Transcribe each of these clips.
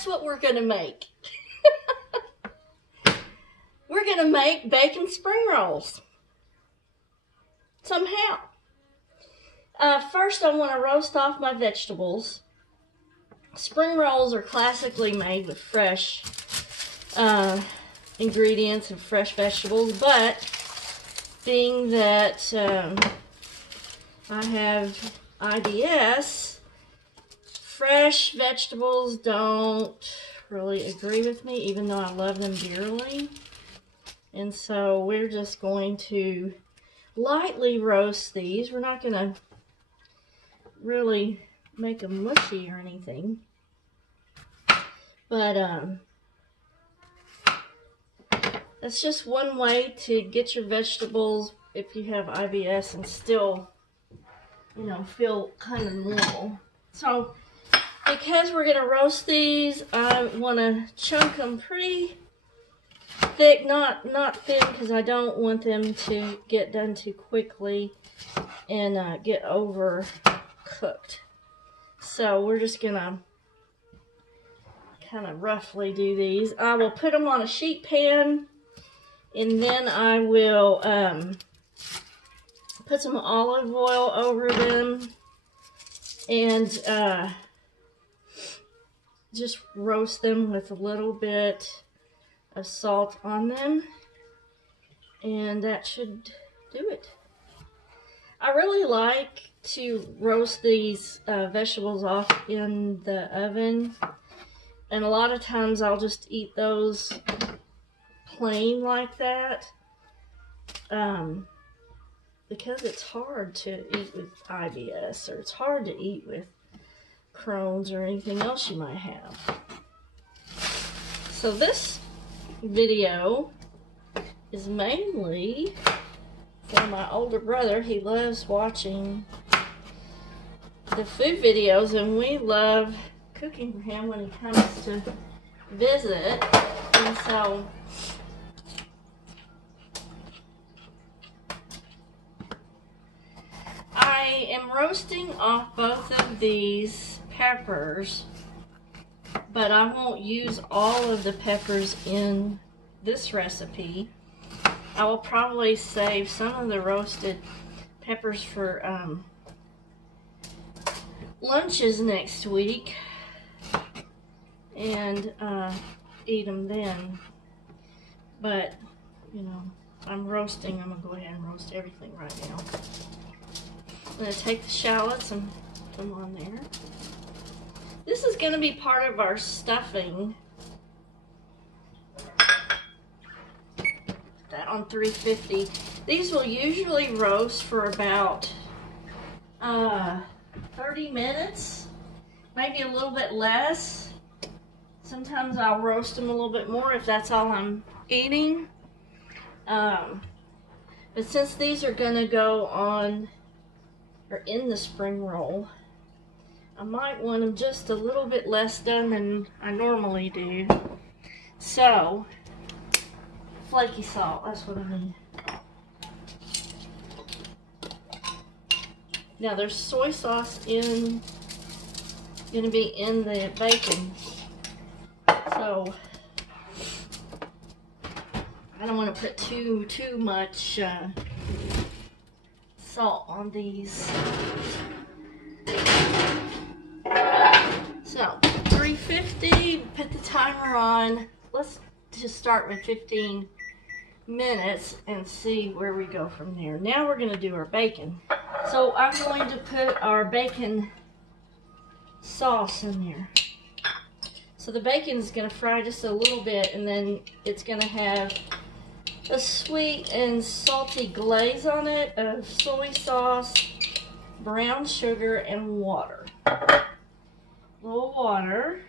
guess what we're going to make? We're going to make bacon spring rolls. Somehow. First, I want to roast off my vegetables. Spring rolls are classically made with fresh ingredients and fresh vegetables, but being that I have IBS, fresh vegetables don't really agree with me, even though I love them dearly. And so we're just going to lightly roast these. We're not going to really make them mushy or anything. But that's just one way to get your vegetables, if you have IBS, and still, you know, feel kind of normal. So because we're going to roast these, I want to chunk them pretty thick, not thin, because I don't want them to get done too quickly and get overcooked. So we're just going to kind of roughly do these. I will put them on a sheet pan, and then I will put some olive oil over them and just roast them with a little bit of salt on them, and that should do it. I really like to roast these vegetables off in the oven, and a lot of times I'll just eat those plain like that because it's hard to eat with IBS, or it's hard to eat with Crohn's or anything else you might have. So this video is mainly for my older brother. He loves watching the food videos, and we love cooking for him when he comes to visit. And so I am roasting off both of these peppers, but I won't use all of the peppers in this recipe. I will probably save some of the roasted peppers for lunches next week and eat them then. But, you know, I'm roasting. I'm going to go ahead and roast everything right now. I'm going to take the shallots and put them on there. This is going to be part of our stuffing. Put that on 350. These will usually roast for about 30 minutes, maybe a little bit less. Sometimes I'll roast them a little bit more if that's all I'm eating. But since these are going to go on or in the spring roll, I might want them just a little bit less done than I normally do. So, flaky salt, that's what I mean. Now there's soy sauce going to be in the bacon. So, I don't want to put too much salt on these. So, 350, put the timer on. Let's just start with 15 minutes and see where we go from there. Now we're going to do our bacon. So I'm going to put our bacon sauce in there. So the bacon is going to fry just a little bit, and then it's going to have a sweet and salty glaze on it of soy sauce, brown sugar, and water. A little water.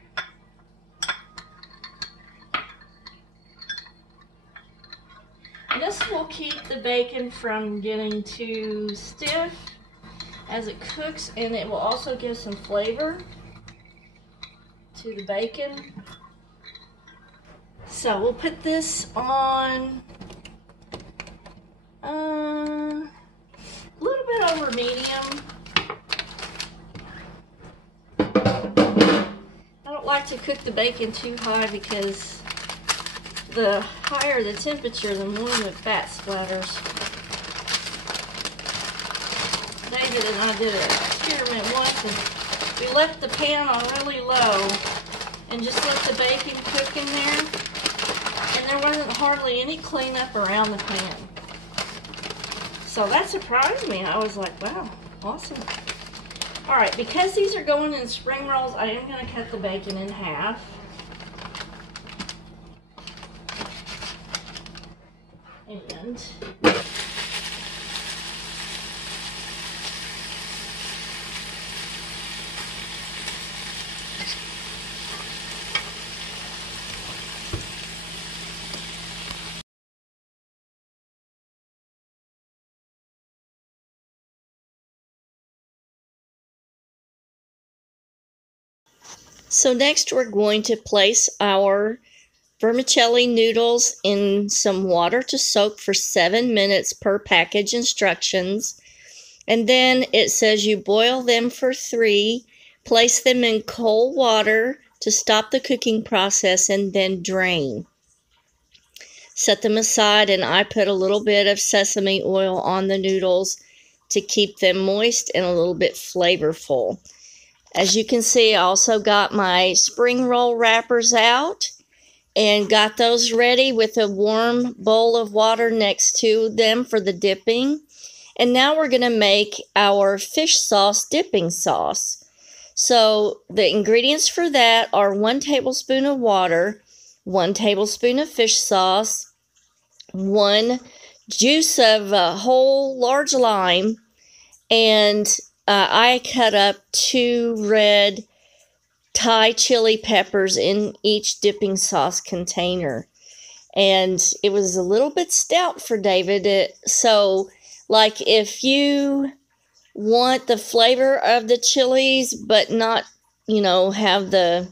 And this will keep the bacon from getting too stiff as it cooks, and it will also give some flavor to the bacon. So we'll put this on a little bit over medium. I don't like to cook the bacon too high because the higher the temperature, the more the fat splatters. David and I did an experiment once, and we left the pan on really low and just let the bacon cook in there, and there wasn't hardly any cleanup around the pan. So that surprised me. I was like, wow, awesome. All right, because these are going in spring rolls, I am going to cut the bacon in half. And so next we're going to place our vermicelli noodles in some water to soak for 7 minutes per package instructions. And then it says you boil them for 3, place them in cold water to stop the cooking process, and then drain. Set them aside, and I put a little bit of sesame oil on the noodles to keep them moist and a little bit flavorful. As you can see, I also got my spring roll wrappers out and got those ready with a warm bowl of water next to them for the dipping. And now we're going to make our fish sauce dipping sauce. So the ingredients for that are 1 tablespoon of water, 1 tablespoon of fish sauce, 1 juice of a whole large lime, and I cut up 2 red Thai chili peppers in each dipping sauce container. And it was a little bit stout for David. So, like, if you want the flavor of the chilies, but not, have the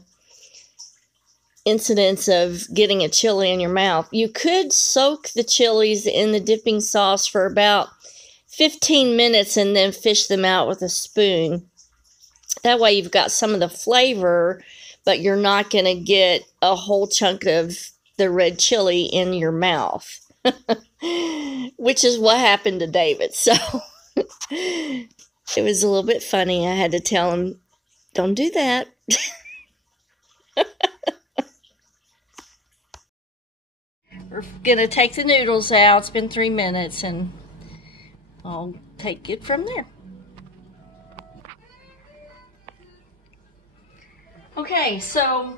incidence of getting a chili in your mouth, you could soak the chilies in the dipping sauce for about 15 minutes and then fish them out with a spoon. That way you've got some of the flavor, but you're not going to get a whole chunk of the red chili in your mouth, which is what happened to David. So it was a little bit funny. I had to tell him, don't do that. We're going to take the noodles out. It's been 3 minutes, and I'll take it from there. Okay, so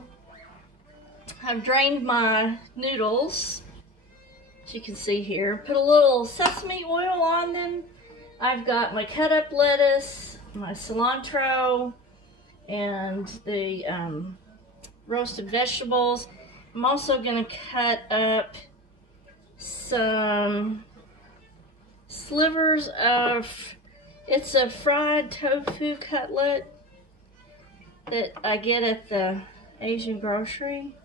I've drained my noodles, as you can see here. Put a little sesame oil on them. I've got my cut up lettuce, my cilantro, and the roasted vegetables. I'm also going to cut up some slivers of, it's a fried tofu cutlet that I get at the Asian grocery.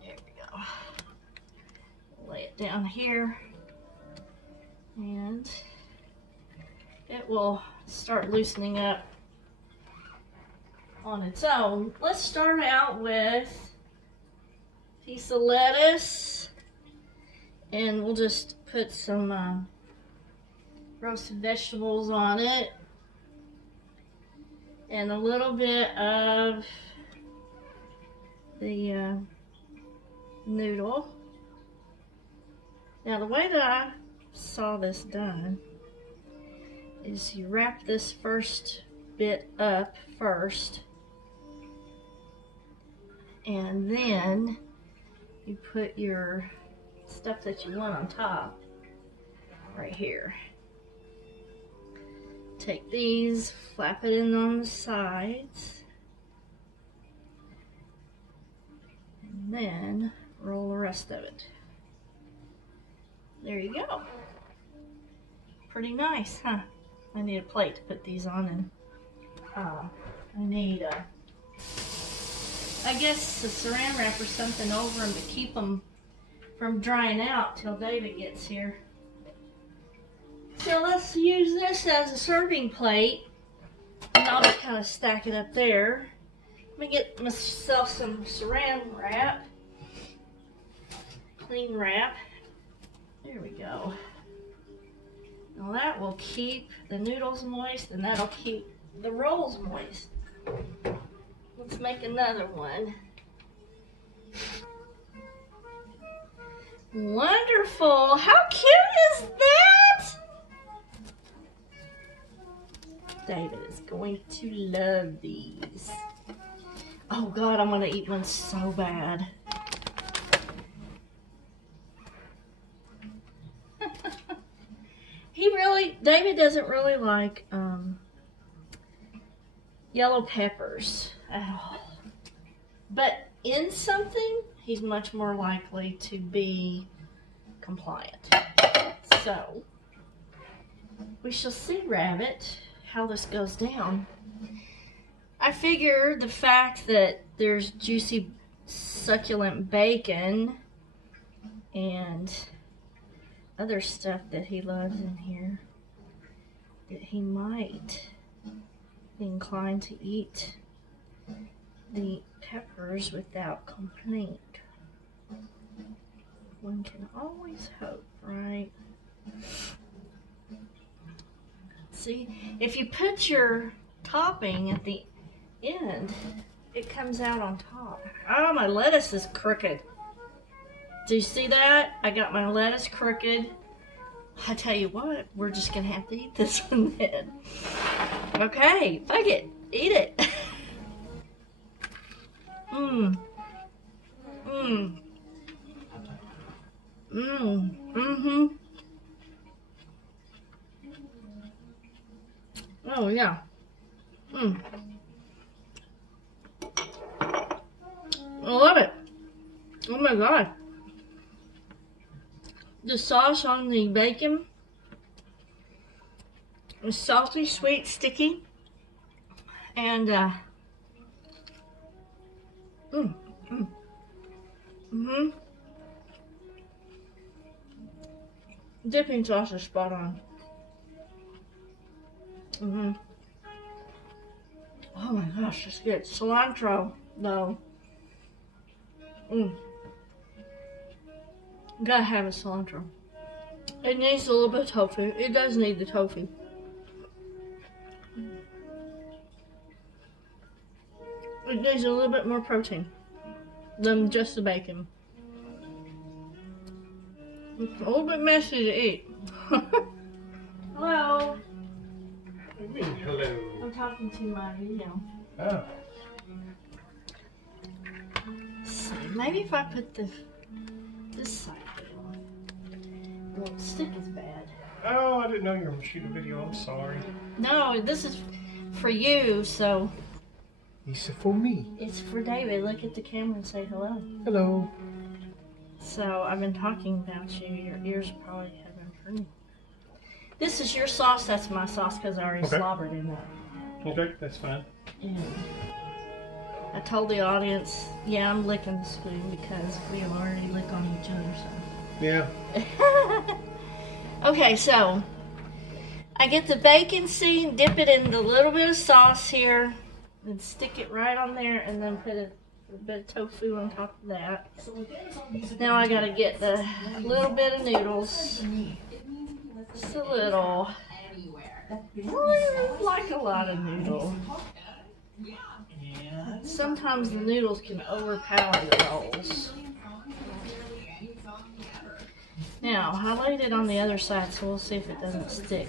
There we go. Lay it down here, and it will start loosening up on its own. Let's start out with a piece of lettuce, and we'll just put some roasted vegetables on it, and a little bit of the noodle. Now, the way that I saw this done is you wrap this first bit up first, and then you put your stuff that you want on top right here. Take these, flap it in on the sides, and then roll the rest of it. There you go. Pretty nice, huh? I need a plate to put these on, and I need I guess a saran wrap or something over them to keep them from drying out till David gets here. So let's use this as a serving plate. And I'll just kind of stack it up there. Let me get myself some saran wrap. Clean wrap. There we go. Now that will keep the noodles moist, and that'll keep the rolls moist. Let's make another one. Wonderful! How cute is that? David is going to love these. Oh God, I'm gonna eat one so bad. David doesn't really like yellow peppers at all. But in something, he's much more likely to be compliant. So, we shall see, Rabbit, how this goes down. I figure the fact that there's juicy, succulent bacon and other stuff that he loves in here, that he might be inclined to eat the peppers without complaint. One can always hope, right? See, if you put your topping at the end, it comes out on top. Oh, my lettuce is crooked. Do you see that? I got my lettuce crooked. I tell you what, we're just gonna have to eat this one then. Okay, fuck it. Eat it. Mmm. Mmm. Mmm. Mm-hmm. Oh, yeah. Mmm. I love it. Oh my God. The sauce on the bacon is salty, sweet, sticky, and dipping sauce is spot on. Oh my gosh, it's good. Cilantro, though. Gotta have a cilantro. It needs a little bit of tofu. It does need the tofu. It needs a little bit more protein than just the bacon. It's a little bit messy to eat. Hello. What do you mean, hello? I'm talking to my video. Oh. So maybe if I put this side on, it won't stick as bad. Oh, I didn't know you were shooting a video. I'm sorry. No, this is for you, so. It's for me. It's for David. Look at the camera and say hello. Hello. So I've been talking about you. Your ears probably have been burning. This is your sauce. That's my sauce because I already slobbered in that. Okay, that's fine. And I told the audience, yeah, I'm licking the spoon because we already lick on each other. So. Yeah. Okay, so I get the bacon seed, dip it in a little bit of sauce here, and stick it right on there, and then put a bit of tofu on top of that. Now I gotta get the little bit of noodles, just a little. I like a lot of noodles. Sometimes the noodles can overpower the rolls. Now, I laid it on the other side, so we'll see if it doesn't stick.